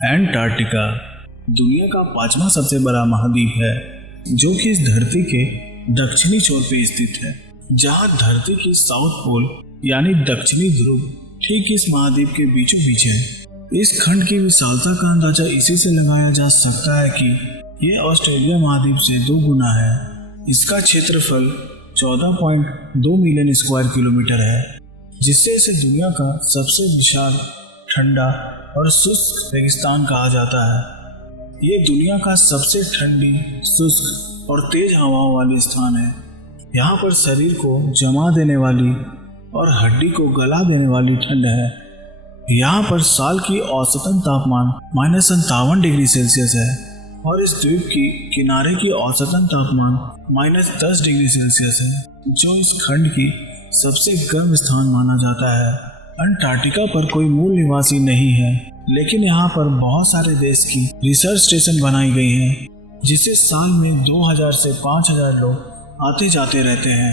Antarctica दुनिया का पांचवा सबसे बड़ा महाद्वीप है जो कि इस धरती के दक्षिणी छोर पे स्थित है, जहां धरती की साउथ पोल यानी दक्षिणी ध्रुव ठीक इस महाद्वीप के बीचों बीच है। इस खंड की विशालता का अंदाजा इसी से लगाया जा सकता है कि यह ऑस्ट्रेलिया महाद्वीप से 2 गुना है। इसका क्षेत्रफल 14.2 मिलियन स्क्वायर किलोमीटर है, जिससे इसे दुनिया का सबसे विशाल, ठंडा और शुष्क रेगिस्तान कहा जाता है। ये दुनिया का सबसे ठंडी, शुष्क और तेज हवाओं वाले स्थान है। यहाँ पर शरीर को जमा देने वाली और हड्डी को गला देने वाली ठंड है। यहाँ पर साल की औसतन तापमान -57 डिग्री सेल्सियस है और इस द्वीप की किनारे की औसतन तापमान -10 डिग्री सेल्सियस है, जो इस खंड की सबसे गर्म स्थान माना जाता है। अंटार्कटिका पर कोई मूल निवासी नहीं है, लेकिन यहाँ पर बहुत सारे देश की रिसर्च स्टेशन बनाई गई हैं, जिससे साल में 2000 से 5000 लोग आते जाते रहते हैं।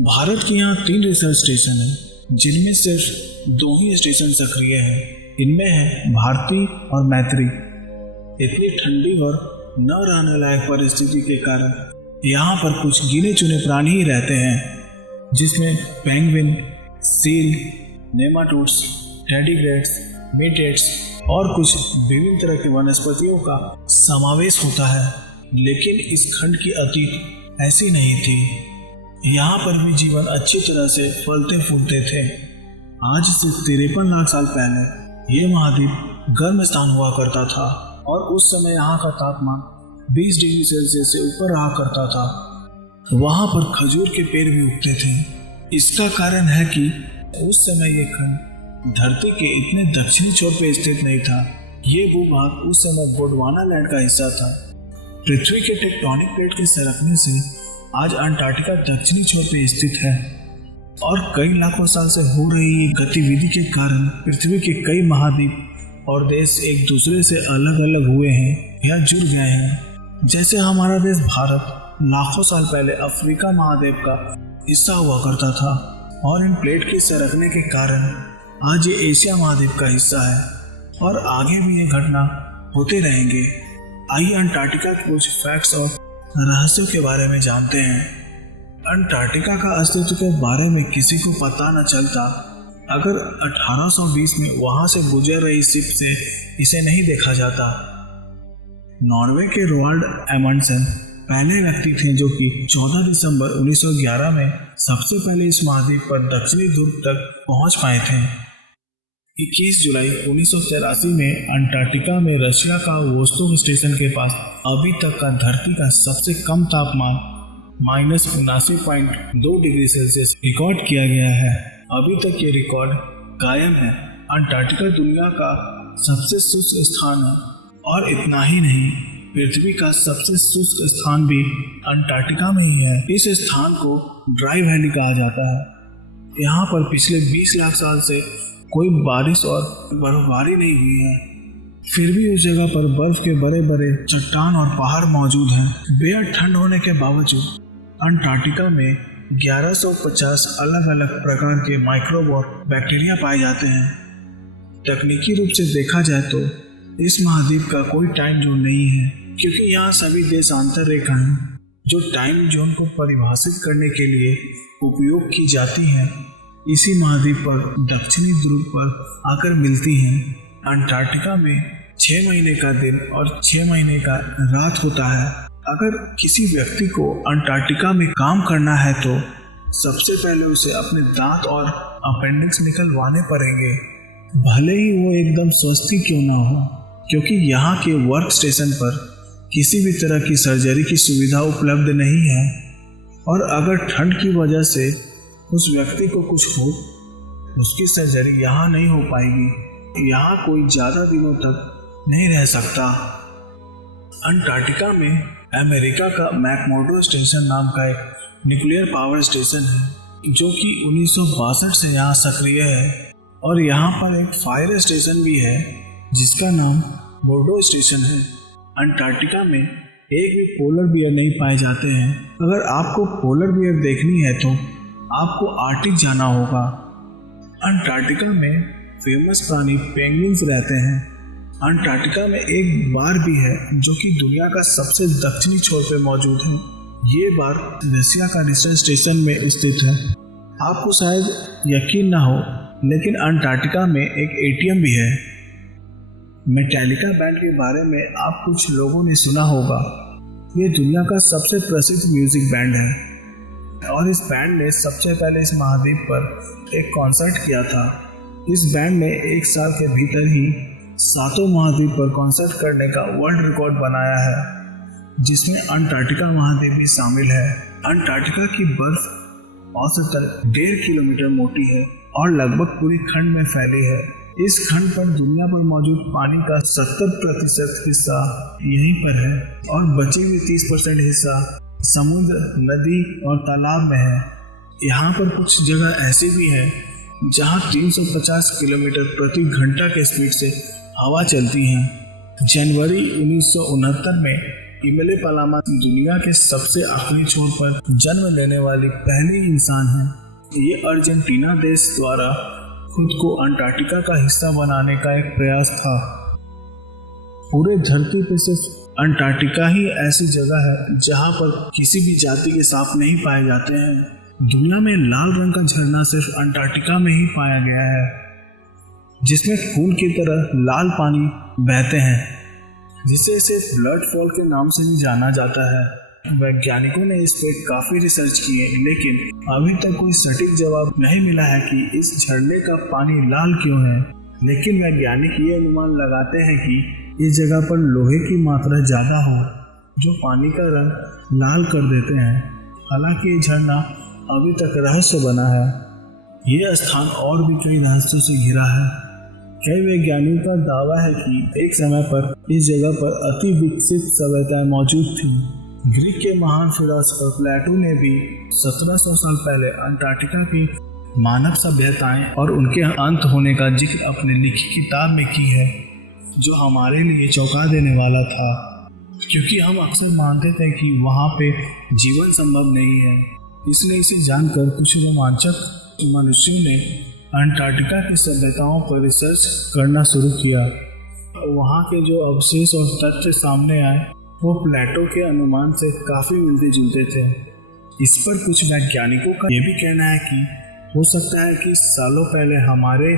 भारत के यहाँ 3 रिसर्च स्टेशन हैं, जिनमें सिर्फ 2 ही स्टेशन सक्रिय हैं। इनमें है भारती और मैत्री। इतनी ठंडी और न रहने लायक परिस्थिति के कारण यहाँ पर कुछ गिने चुने प्राणी ही रहते हैं, जिसमें पेंगुइन, सील, नेमाटोड्स, टेडिग्रेड्स, मिटेट्स और कुछ विभिन्न तरह के वनस्पतियों का समावेश होता है। लेकिन इस खंड की अतीत ऐसी नहीं थी। यहाँ पर भी जीवन अच्छी तरह से फलते फूलते थे। आज से 53 लाख साल पहले ये महाद्वीप गर्म स्थान हुआ करता था और उस समय यहाँ का तापमान 20 डिग्री सेल्सियस से ऊपर रहा करता था। वहाँ पर खजूर के पेड़ भी उगते थे। इसका कारण है कि उस समय ये खंड धरती के इतने दक्षिणी छोर पे स्थित नहीं था। ये भूभाग उस समय गोंडवाना लैंड का हिस्सा था। पृथ्वी के टेक्टोनिक प्लेट के सरकने से आज अंटार्कटिका दक्षिणी छोर पे स्थित है और कई लाखों साल से हो रही ये गतिविधि के कारण पृथ्वी के कई महाद्वीप और देश एक दूसरे से अलग अलग हुए हैं या जुड़ गए हैं। जैसे हमारा देश भारत लाखों साल पहले अफ्रीका महाद्वीप का हिस्सा हुआ करता था और इन प्लेट के सरकने के कारण आज ये एशिया महाद्वीप का हिस्सा है और आगे भी ये घटना होते रहेंगे। आइए अंटार्कटिका के कुछ फैक्ट्स और रहस्यों के बारे में जानते हैं। अंटार्कटिका का अस्तित्व के बारे में किसी को पता न चलता अगर 1820 में वहां से गुजर रही शिप से इसे नहीं देखा जाता। नॉर्वे के रोआल्ड एमंडसन पहले व्यक्ति थे जो कि 14 दिसंबर 1911 में सबसे पहले इस महाद्वीप पर दक्षिणी ध्रुव तक पहुंच पाए थे। 21 जुलाई 1983 में अंटार्कटिका में रशिया का वोस्तोक स्टेशन के पास अभी तक का धरती का सबसे कम तापमान -79.2 डिग्री सेल्सियस रिकॉर्ड किया गया है। अभी तक ये रिकॉर्ड कायम है। अंटार्कटिका दुनिया का सबसे शुष्क स्थान है और इतना ही नहीं, पृथ्वी का सबसे शुष्क स्थान भी अंटार्कटिका में ही है। इस स्थान को ड्राई वैली कहा जाता है। यहाँ पर पिछले 20 लाख साल से कोई बारिश और बर्फबारी नहीं हुई है, फिर भी उस जगह पर बर्फ के बड़े बड़े चट्टान और पहाड़ मौजूद हैं। बेहद ठंड होने के बावजूद अंटार्कटिका में 1150 अलग अलग प्रकार के माइक्रोब और बैक्टीरिया पाए जाते हैं। तकनीकी रूप से देखा जाए तो इस महाद्वीप का कोई टाइम जोन नहीं है, क्योंकि यहाँ सभी देशांतर रेखाएं जो टाइम जोन को परिभाषित करने के लिए उपयोग की जाती हैं इसी महाद्वीप पर दक्षिणी ध्रुव पर आकर मिलती हैं। अंटार्कटिका में 6 महीने का दिन और 6 महीने का रात होता है। अगर किसी व्यक्ति को अंटार्कटिका में काम करना है तो सबसे पहले उसे अपने दांत और अपेंडिक्स निकलवाने पड़ेंगे, भले ही वो एकदम स्वस्थ ही क्यों ना हो, क्योंकि यहाँ के वर्क स्टेशन पर किसी भी तरह की सर्जरी की सुविधा उपलब्ध नहीं है। और अगर ठंड की वजह से उस व्यक्ति को कुछ हो, उसकी सर्जरी यहाँ नहीं हो पाएगी। यहाँ कोई ज़्यादा दिनों तक नहीं रह सकता। अंटार्कटिका में अमेरिका का मैकमुर्डो स्टेशन नाम का एक न्यूक्लियर पावर स्टेशन है, जो कि 1962 से यहाँ सक्रिय है। और यहाँ पर एक फायर स्टेशन भी है जिसका नाम मुर्डो स्टेशन है। अंटार्कटिका में एक भी पोलर बियर नहीं पाए जाते हैं। अगर आपको पोलर बियर देखनी है तो आपको आर्कटिक जाना होगा। अंटार्कटिका में फेमस प्राणी पेंगुइन्स रहते हैं, अंटार्कटिका में एक बार भी है जो कि दुनिया का सबसे दक्षिणी छोर पे मौजूद है। ये बार रसिया का रिसर्च स्टेशन में स्थित है। आपको शायद यकीन ना हो, लेकिन अंटार्कटिका में एक एटीएम भी है। मेटालिका बैंड के बारे में आप कुछ लोगों ने सुना होगा। ये दुनिया का सबसे प्रसिद्ध म्यूजिक बैंड है और इस बैंड ने सबसे पहले इस महाद्वीप पर एक कॉन्सर्ट किया था। इस बैंड ने एक साल के भीतर ही 7 महाद्वीप पर कॉन्सर्ट करने का वर्ल्ड रिकॉर्ड बनाया है, जिसमें अंटार्कटिका महाद्वीप भी शामिल है। अंटार्कटिका की बर्फ औसतन 1.5 किलोमीटर मोटी है और लगभग पूरी खंड में फैली है। इस खंड पर दुनिया पर मौजूद पानी का 70% हिस्सा यहीं पर है और बची हुई 30% हिस्सा समुद्र, नदी और तालाब में है। यहाँ पर कुछ जगह ऐसी भी है जहाँ 350 किलोमीटर प्रति घंटा के स्पीड से हवा चलती है। जनवरी 1969 में इमेले पलामा दुनिया के सबसे आखिरी छोर पर जन्म लेने वाली पहली इंसान है। ये अर्जेंटीना देश द्वारा खुद को अंटार्कटिका का हिस्सा बनाने का एक प्रयास था। पूरे धरती पर सिर्फ अंटार्कटिका ही ऐसी जगह है जहां पर किसी भी जाति के सांप नहीं पाए जाते हैं। दुनिया में लाल रंग का झरना सिर्फ अंटार्कटिका में ही पाया गया है, जिसमें खून की तरह लाल पानी बहते हैं, जिसे सिर्फ ब्लड फॉल के नाम से भी जाना जाता है। वैज्ञानिकों ने इस पर काफी रिसर्च किए, लेकिन अभी तक कोई सटीक जवाब नहीं मिला है कि इस झरने का पानी लाल क्यों है। लेकिन वैज्ञानिक ये अनुमान लगाते हैं कि इस जगह पर लोहे की मात्रा ज्यादा हो, जो पानी का रंग लाल कर देते हैं। हालांकि ये झरना अभी तक रहस्य बना है। ये स्थान और भी कई रहस्यों से घिरा है। कई वैज्ञानिकों का दावा है कि एक समय पर इस जगह पर अति विकसित सभ्यताएं मौजूद थी। ग्रीक के महान फिलोसोफर प्लेटो ने भी 1700 साल पहले अंटार्कटिका की मानव सभ्यताएं और उनके अंत होने का जिक्र अपनी लिखी किताब में की है, जो हमारे लिए चौंका देने वाला था, क्योंकि हम अक्सर मानते थे कि वहाँ पे जीवन संभव नहीं है। इसलिए इसे जानकर कुछ रोमांचक मनुष्यों ने अंटार्कटिका की सभ्यताओं पर रिसर्च करना शुरू किया। वहाँ के जो अवशेष और तथ्य सामने आए वो प्लेटो के अनुमान से काफी मिलते जुलते थे। इस पर कुछ वैज्ञानिकों का ये भी कहना है कि हो सकता है कि सालों पहले हमारे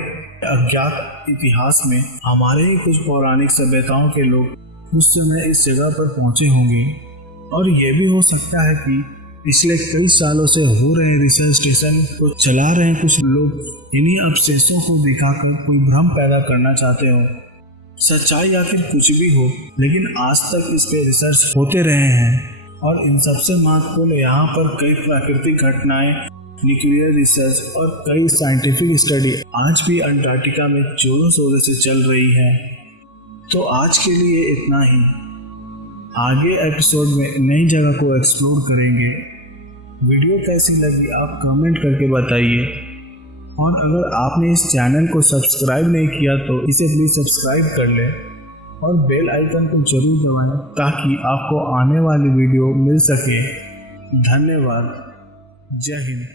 अज्ञात इतिहास में हमारे ही कुछ पौराणिक सभ्यताओं के लोग उस समय इस जगह पर पहुंचे होंगे। और ये भी हो सकता है कि पिछले कई सालों से हो रहे रिसर्च स्टेशन को चला रहे कुछ लोग इन्हीं अवशेषों को दिखाकर कोई भ्रम पैदा करना चाहते हो। सच्चाई या फिर कुछ भी हो, लेकिन आज तक इस पे रिसर्च होते रहे हैं और इन सबसे महत्वपूर्ण यहाँ पर कई प्राकृतिक घटनाएं, न्यूक्लियर रिसर्च और कई साइंटिफिक स्टडी आज भी अंटार्कटिका में जोरों शोरों से चल रही है। तो आज के लिए इतना ही। आगे एपिसोड में नई जगह को एक्सप्लोर करेंगे। वीडियो कैसी लगी आप कमेंट करके बताइए, और अगर आपने इस चैनल को सब्सक्राइब नहीं किया तो इसे प्लीज़ सब्सक्राइब कर लें और बेल आइकन को जरूर दबाएं ताकि आपको आने वाली वीडियो मिल सके। धन्यवाद। जय हिंद।